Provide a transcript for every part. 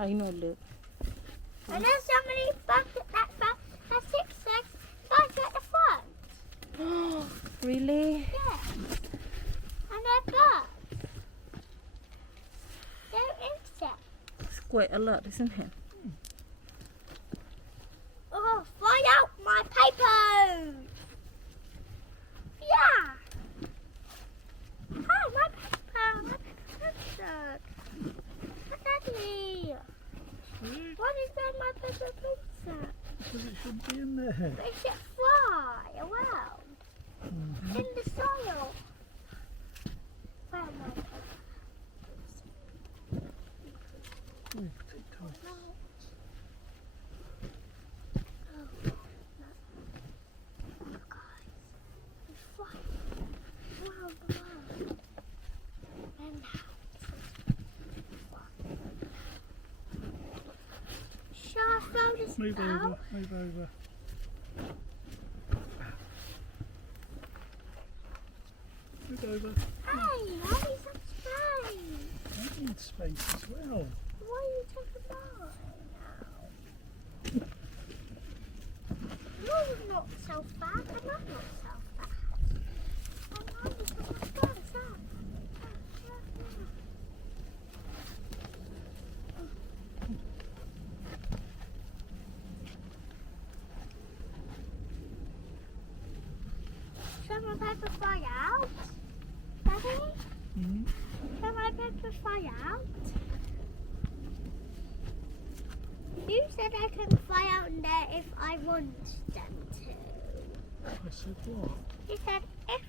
I know, look. And there's somebody back at that back has 6 legs back at the front. Really? Yeah. And they're birds. They're insects. It's quite a lot, isn't it? Oh, fly out my papers! Yeah! Hi, my paper! My paper pizza! Daddy! What is there in my paper pizza? Because it should be in there. But it should fly around in the soil. Where am I? Oh, TikTok. Move over, move over. Move over. Hey, I need some space. I need space as well. Why are you taking mine now? You're not so bad, and I'm not so bad. And I'm just so much better. Shall my paper fly out? Daddy? Mm-hmm. Shall my paper fly out? You said I can fly out in there if I want them to. I said what? You said if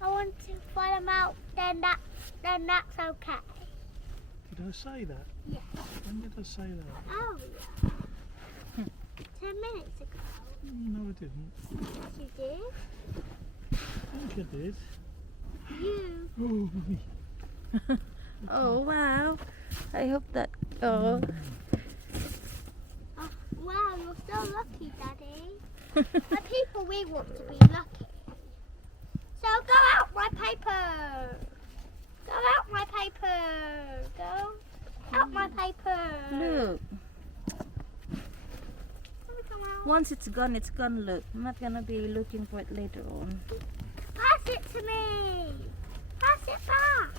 I want to fly them out, then that's okay. Did I say that? Yes. When did I say that? Oh yeah. 10 minutes ago. No, I didn't. Yes, you did. I think I did. You. Oh, mummy. Oh, wow. I hope that... Oh. Oh, wow, you're so lucky, Daddy. The people we want to be lucky. So go out my paper. Go out my paper. Go out my paper. Look. Let me come out. Once it's gone, look. I'm not gonna be looking for it later on. Pass it to me. Pass it back.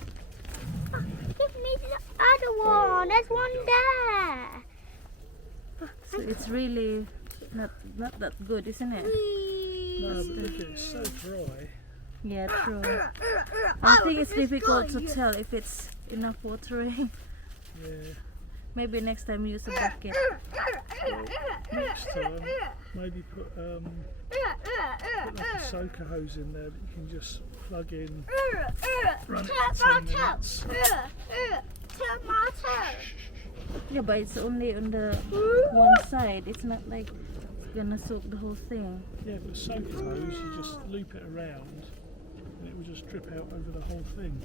Oh, give me the other one. There's one there. So it's really not that good, isn't it? No, but Please. look, it's so dry. Yeah, true. I Oh, think it's this is difficult to good. tell if it's enough watering. Yeah. Maybe next time use a bucket. Next time, maybe put like a soaker hose in there that you can just plug in. Run it for 10 minutes. Tomato. Yeah, but it's only on the one side. It's not like it's gonna soak the whole thing. Yeah, but a soaker hose, you just loop it around and it will just drip out over the whole thing.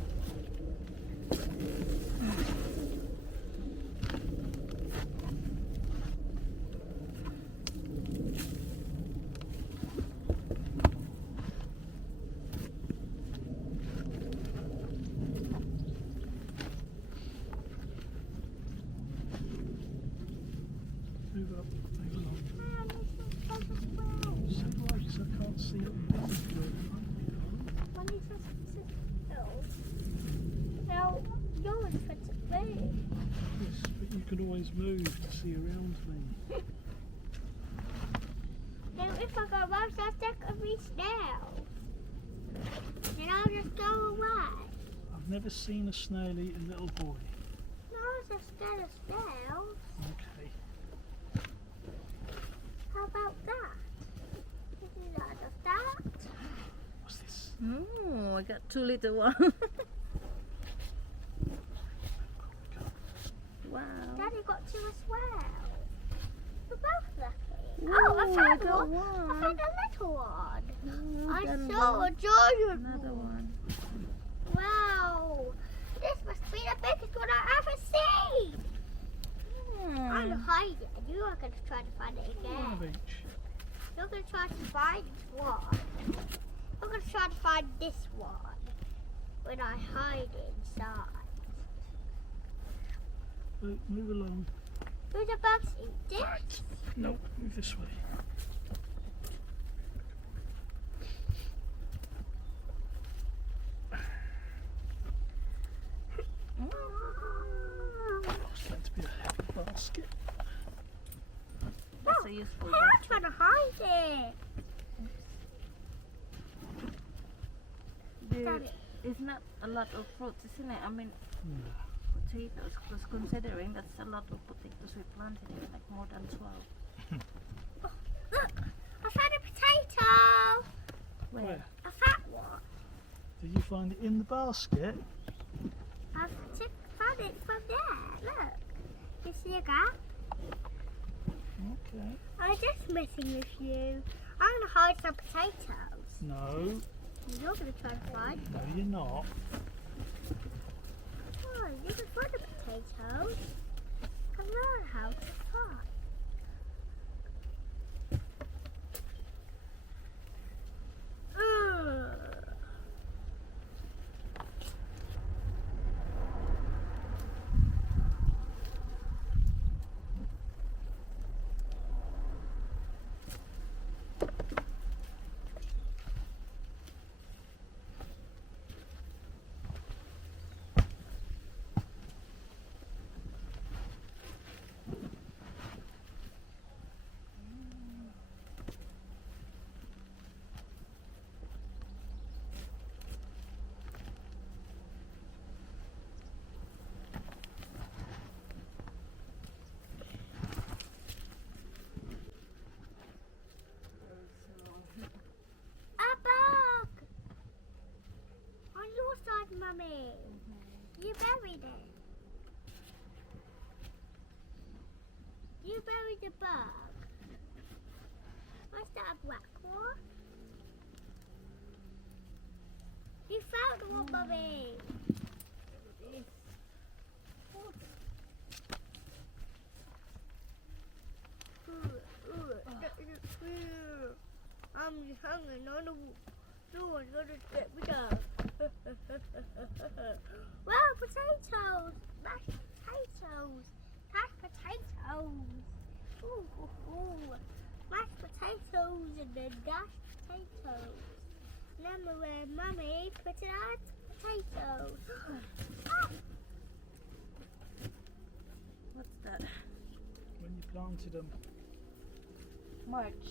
Move up, move along. So light, so I can't see it. Now, you're in front of me. Yes, but you can always move to see around me. Now, if I go right, I'll take a reach now. Then I'll just go away. I've never seen a snail eat a little boy. No, I was just scared of snails. Okay. How about that? Did you like that? What's this? Oh, I got 2 little ones. Wow. Daddy got 2 as well. We're both lucky. Ooh, Oh, I I found got one. I one. found a little one. Oh, I done saw one. a giant Another one. Wow. This must be the biggest one I ever seen. I'm hiding. You are going to try to find it One of again. each. You're going to try to find one. You're going to try to find this one when I hide inside. Move along. Do the bugs eat it? Right. No, move this way. It's going to be a heavy basket. That's a useful I'm basket. trying to hide it. There is not a lot of fruits, isn't it? I mean, potatoes, because considering that's a lot of potatoes we planted here, like more than 12. Look, I found a potato. Where? A fat one. Did you find it in the basket? I've found it from there. Look. You see a gap? Okay. I'm just messing with you. I'm going to hide some potatoes. No, You're going to try to find. no, you're not. Oh, you can find the potatoes. I learn how to find. Ugh. A bug! On your side, Mummy. You buried it. You buried the bug. What's that, a black one? You found one, Mummy. I'm hungry. No one's gonna get me down. Well, potatoes, mashed potatoes, ooh, ooh, ooh. Mashed potatoes and then dashed potatoes. Remember where Mummy put it on potatoes. What's that? When you planted them. March,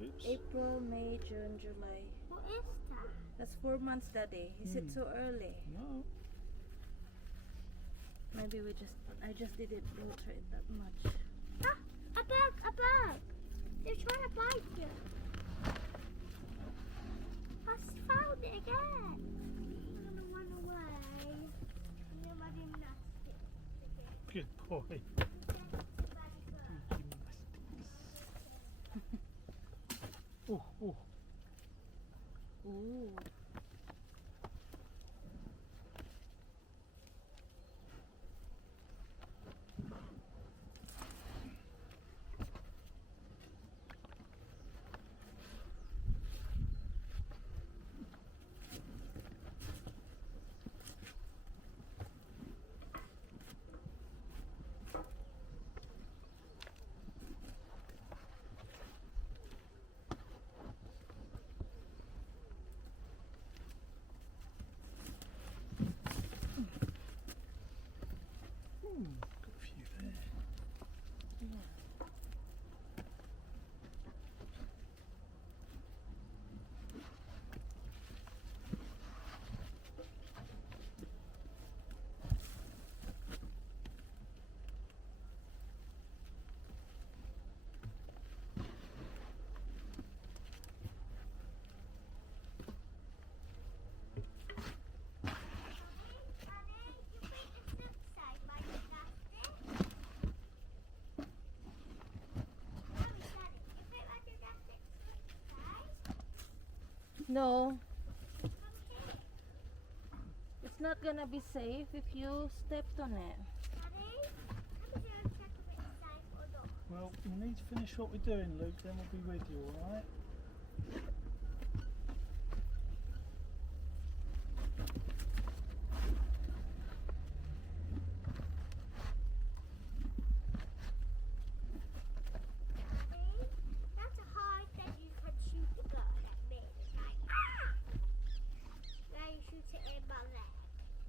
Oops. April, May, June, July. What is that? That's 4 months, Daddy. Is it so early? No. Maybe I just didn't water it that much. Ah, a bug. They're trying to bite you. I found it again. I'm gonna run away. And then I didn't nest it again. Good boy. Oh, oh. Ooh. Got a few there. No. It's not gonna be safe if you stepped on it. Well, we need to finish what we're doing, Luke, then we'll be with you, alright?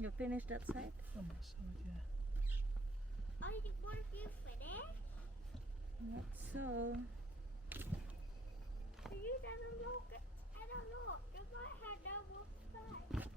You finished that side? On that side, yeah. I didn't want to do finish. Not so. So you didn't look and I looked. The right had no more space.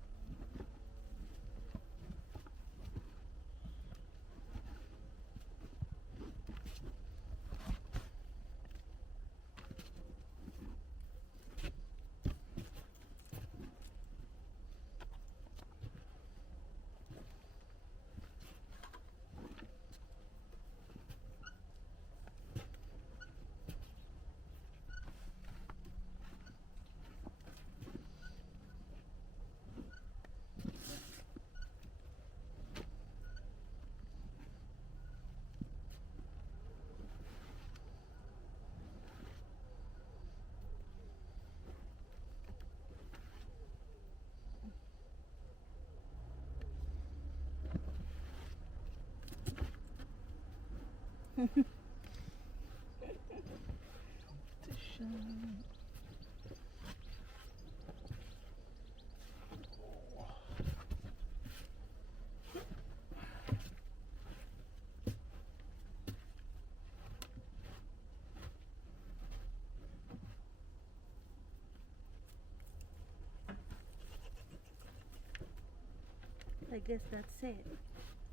I guess that's it.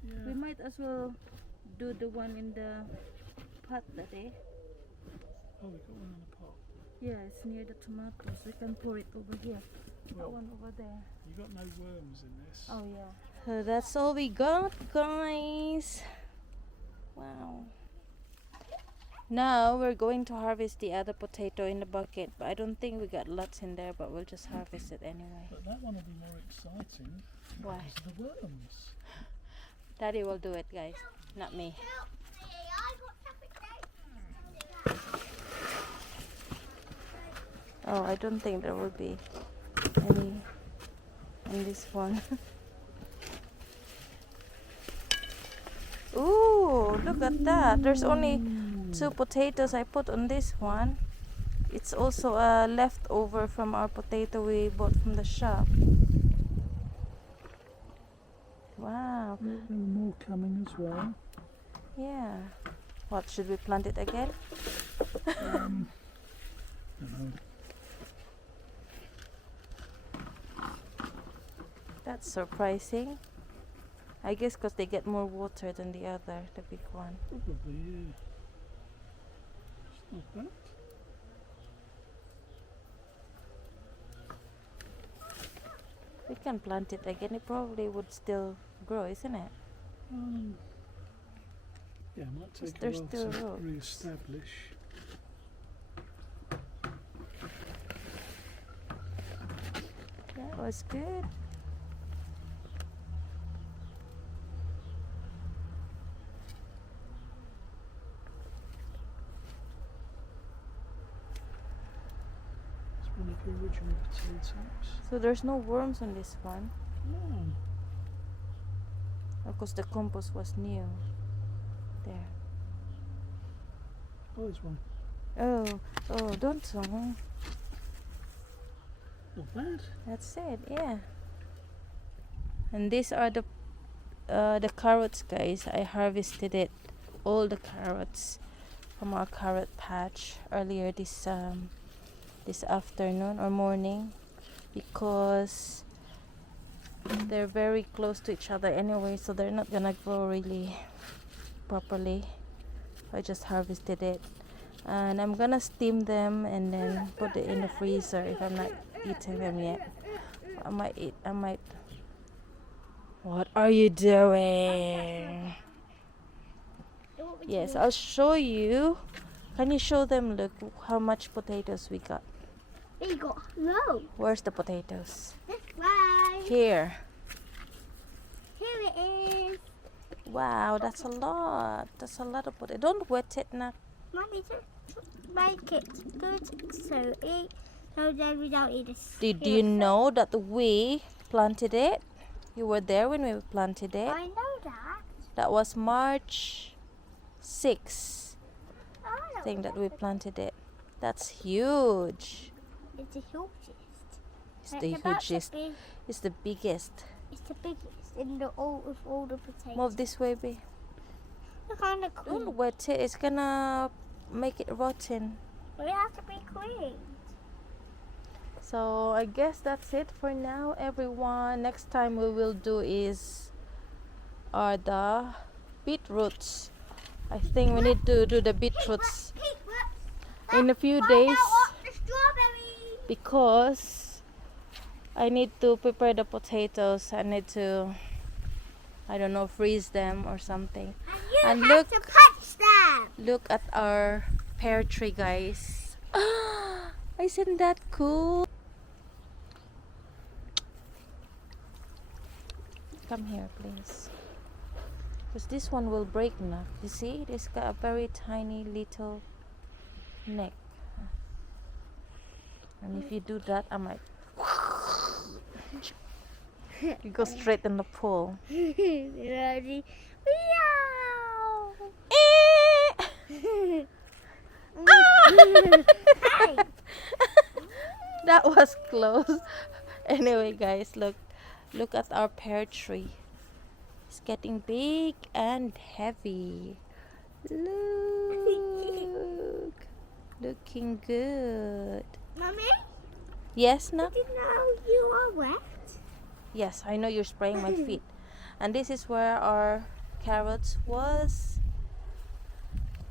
Yeah. We might as well do the one in the pot that day. Oh, we got one in the pot. Yeah, it's near the tomatoes. We can pour it over here. That Well, one over there. you got no worms in this. Oh yeah. So that's all we got, guys. Wow. Now we're going to harvest the other potato in the bucket, but I don't think we got lots in there, but we'll just harvest it anyway. But that one will be more exciting Why? because of the worms. Daddy will do it, guys, not me. Help me. I got something to do. Oh, I don't think there will be any in this one. Ooh, look at that. There's only 2 potatoes I put on this one. It's also a leftover from our potato we bought from the shop. Wow. There are more coming as well. Yeah. What, should we plant it again? Don't know. That's surprising. I guess because they get more water than the other, the big one. Probably, yeah. It's not bad. We can plant it again. It probably would still grow, isn't it? Yeah, it might take a There's while still to roots. re-establish. That was good. It's one of the original potatoes. So there's no worms on this one. No. Because the compost was new. There. Oh, there's one. Oh, don't. Not bad. That's it, yeah. And these are the carrots, guys. I harvested it, all the carrots from our carrot patch earlier this afternoon or morning, because they're very close to each other anyway, so they're not gonna grow really properly. I just harvested it, and I'm gonna steam them and then put it in the freezer if I'm not eating them yet. I might. What are you doing? Yes, I'll show you. Can you show them, look, how much potatoes we got? We got loads. Where's the potatoes? This way. Here. Here it is. Wow, that's a lot. That's a lot of potato. Don't wet it now. Mummy, just make it good so then we don't eat this. Did you know that we planted it? You were there when we planted it. I know that. That was March 6th, I know thing that we planted it. That's huge. It's the hugest. It's the about hugest. big- It's the biggest. It's the biggest. in the all with all the potatoes. Move this way, babe. They're kind of cool. Don't wet it. It's gonna make it rotten. We have to be clean. So I guess that's it for now, everyone. Next time we will do is the beetroots. I think we need to do the beetroots in a few days The strawberry. because I need to prepare the potatoes. I need to, I don't know, freeze them or something. And you And have to punch them. Look at our pear tree, guys. Isn't that cool? Come here, please. Because this one will break now. You see, it's got a very tiny little neck. And if you do that, I might. You go straight in the pool. Ready? Meow. Hey. That was close. Anyway, guys, look at our pear tree. It's getting big and heavy. Look. Looking good. Mummy, Yes, no? did you know you are wet? Yes, I know you're spraying my feet. And this is where our carrots was.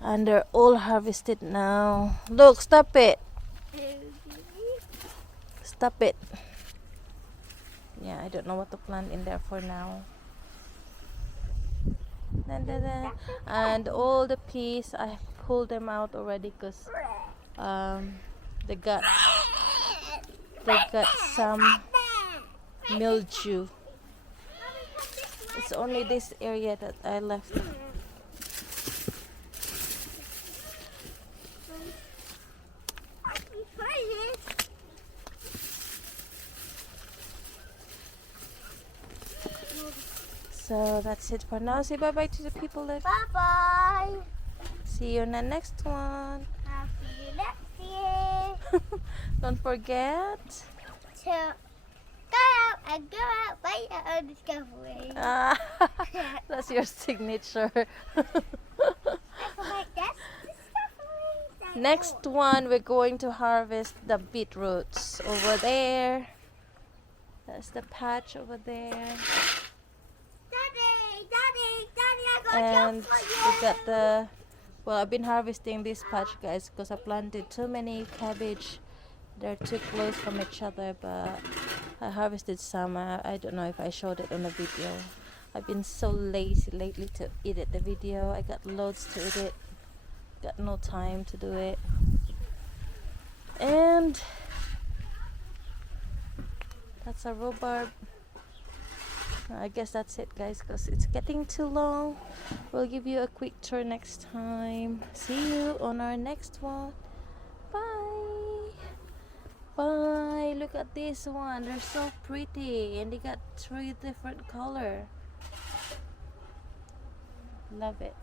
And they're all harvested now. Look, stop it. Stop it. Yeah, I don't know what to plant in there for now. Dun, dun, dun. And all the peas, I pulled them out already because they got some mildew. It's only this area that I left. So that's it for now. Say bye bye to the people that Bye bye. see you in the next one. I'll see you next year. Don't forget. To go out and go out by your own discovery. Ah, that's your signature. Next one, we're going to harvest the beetroots over there. That's the patch over there. Daddy, Daddy, Daddy, I got And a job for we you. got the, well, I've been harvesting this patch, guys, because I planted too many cabbage. They're too close from each other, but I harvested some. I don't know if I showed it on the video. I've been so lazy lately to edit the video. I got loads to edit. Got no time to do it. And that's a rhubarb. I guess that's it, guys, because it's getting too long. We'll give you a quick tour next time. See you on our next one. Bye. Bye. Look at this one. They're so pretty, and they got 3 different color. Love it.